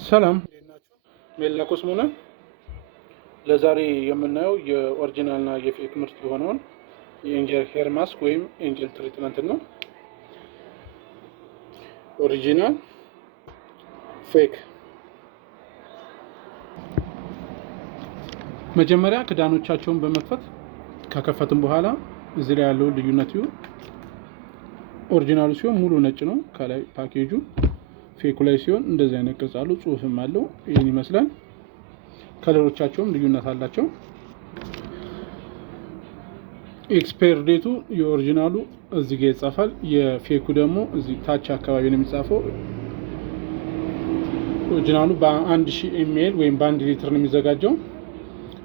ሰላም ሜላ ኮስሞ ነን። ለዛሬ የምናየው የኦሪጂናልና የፌክ ምርት የሆነውን የኤንጀል ሄር ማስክ ወይም ኤንጀል ትሪትመንት ነው። ኦሪጂናል፣ ፌክ። መጀመሪያ ክዳኖቻቸውን በመክፈት ከከፈትን በኋላ እዚህ ላይ ያለው ልዩነት ይሁን። ኦሪጂናሉ ሲሆን ሙሉ ነጭ ነው ከላይ ፓኬጁ። ፌኩ ላይ ሲሆን እንደዚህ አይነት ቅርጽ አለው፣ ጽሁፍም አለው። ይሄን ይመስላል። ከለሮቻቸውም ልዩነት አላቸው። ኤክስፓየር ዴቱ የኦሪጂናሉ እዚህ ጋር ይጻፋል። የፌኩ ደግሞ እዚህ ታች አካባቢ ነው የሚጻፈው። ኦሪጂናሉ በ1000 ኤምኤል ወይም በ1 ሊትር ነው የሚዘጋጀው።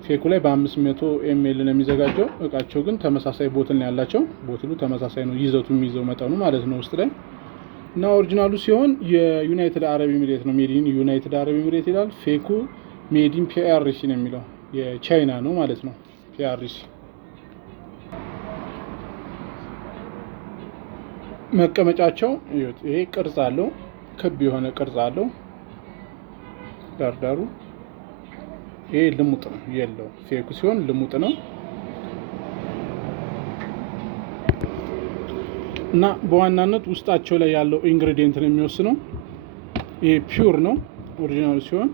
ፌኩ ላይ በ500 ኤምኤል ነው የሚዘጋጀው። እቃቸው ግን ተመሳሳይ ቦትል ነው ያላቸው። ቦትሉ ተመሳሳይ ነው፣ ይዘቱ የሚይዘው መጠኑ ማለት ነው ውስጥ ላይ እና ኦሪጂናሉ ሲሆን የዩናይትድ አረብ ኤሚሬት ነው፣ ሜዲን ዩናይትድ አረብ ኤሚሬት ይላል። ፌኩ ሜዲን ፒአርሲ ነው የሚለው፣ የቻይና ነው ማለት ነው። ፒአርሲ መቀመጫቸው ይሄ ቅርጽ አለው፣ ክብ የሆነ ቅርጽ አለው ዳርዳሩ። ይሄ ልሙጥ ነው የለው። ፌኩ ሲሆን ልሙጥ ነው እና በዋናነት ውስጣቸው ላይ ያለው ኢንግሪዲየንት ነው የሚወስነው። ይሄ ፒውር ነው ኦሪጂናሉ ሲሆን፣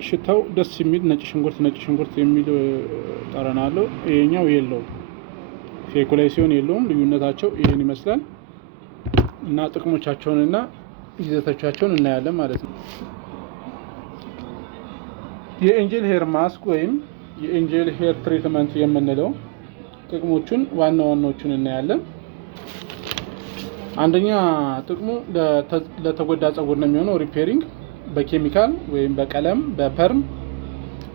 ሽታው ደስ የሚል ነጭ ሽንኩርት የሚል ጠረን አለው። ይሄኛው የለውም። ፌኩ ላይ ሲሆን የለውም። ልዩነታቸው ይሄን ይመስላል እና ጥቅሞቻቸውንና ይዘቶቻቸውን እናያለን ማለት ነው። የኤንጀል ሄር ማስክ ወይም የኤንጀል ሄር ትሪትመንት የምንለው ጥቅሞቹን ዋናዎቹን እናያለን። አንደኛ ጥቅሙ ለተጎዳ ጸጉር ነው የሚሆነው። ሪፔሪንግ በኬሚካል ወይም በቀለም በፐርም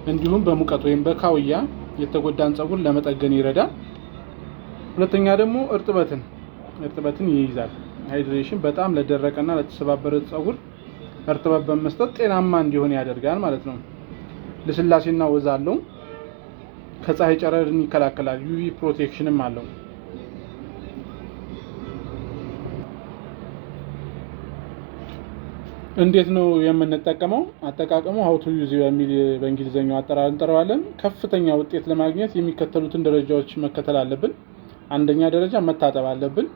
እንዲሁም በሙቀት ወይም በካውያ የተጎዳን ጸጉር ለመጠገን ይረዳል። ሁለተኛ ደግሞ እርጥበትን ይይዛል። ሃይድሬሽን በጣም ለደረቀና ለተሰባበረ ጸጉር እርጥበት በመስጠት ጤናማ እንዲሆን ያደርጋል ማለት ነው። ልስላሴና ወዝ አለው። ከፀሐይ ጨረርን ይከላከላል። ዩቪ ፕሮቴክሽንም አለው። እንዴት ነው የምንጠቀመው? አጠቃቀሙ ሀው ቱ ዩዝ በሚል በእንግሊዘኛው አጠራር እንጠራዋለን። ከፍተኛ ውጤት ለማግኘት የሚከተሉትን ደረጃዎች መከተል አለብን። አንደኛ ደረጃ መታጠብ አለብን።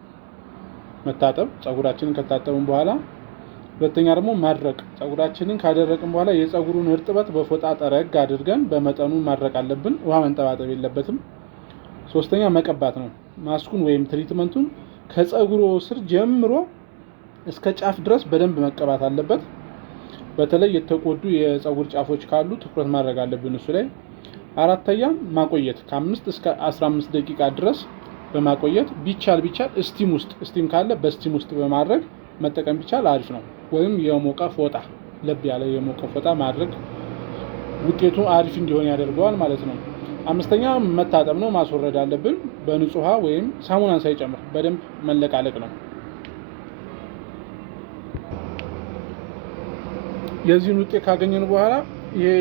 መታጠብ ጸጉራችንን ከታጠብን በኋላ። ሁለተኛ ደግሞ ማድረቅ። ጸጉራችንን ካደረቅን በኋላ የጸጉሩን እርጥበት በፎጣ ጠረግ አድርገን በመጠኑ ማድረቅ አለብን። ውሃ መንጠባጠብ የለበትም። ሶስተኛ መቀባት ነው። ማስኩን ወይም ትሪትመንቱን ከጸጉሩ ስር ጀምሮ እስከ ጫፍ ድረስ በደንብ መቀባት አለበት። በተለይ የተጎዱ የጸጉር ጫፎች ካሉ ትኩረት ማድረግ አለብን እሱ ላይ። አራተኛ ማቆየት ከ5 እስከ 15 ደቂቃ ድረስ በማቆየት ቢቻል ስቲም ካለ በስቲም ውስጥ በማድረግ መጠቀም ቢቻል አሪፍ ነው። ወይም የሞቀ ፎጣ፣ ለብ ያለ የሞቀ ፎጣ ማድረግ ውጤቱ አሪፍ እንዲሆን ያደርገዋል ማለት ነው። አምስተኛ መታጠብ ነው። ማስወረድ አለብን በንጹህ ውሃ ወይም ሳሙናን ሳይጨምር በደንብ መለቃለቅ ነው። የዚህን ውጤት ካገኘን በኋላ ይሄ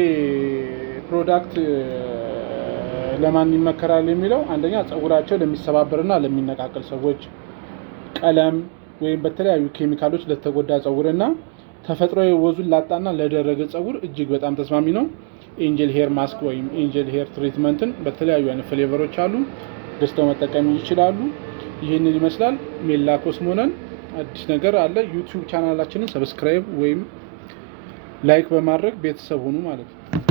ፕሮዳክት ለማን ይመከራል የሚለው፣ አንደኛ ጸጉራቸው ለሚሰባበርና ለሚነቃቀል ሰዎች፣ ቀለም ወይም በተለያዩ ኬሚካሎች ለተጎዳ ጸጉርና ተፈጥሯዊ ወዙን ላጣና ለደረገ ጸጉር እጅግ በጣም ተስማሚ ነው። ኤንጀል ሄር ማስክ ወይም ኤንጀል ሄር ትሪትመንትን በተለያዩ አይነት ፍሌቨሮች አሉ፣ ገዝተው መጠቀም ይችላሉ። ይህንን ይመስላል። ሜላ ኮስሞ ነን። አዲስ ነገር አለ። ዩቲዩብ ቻናላችንን ሰብስክራይብ ወይም ላይክ በማድረግ ቤተሰብ ሁኑ ማለት ነው።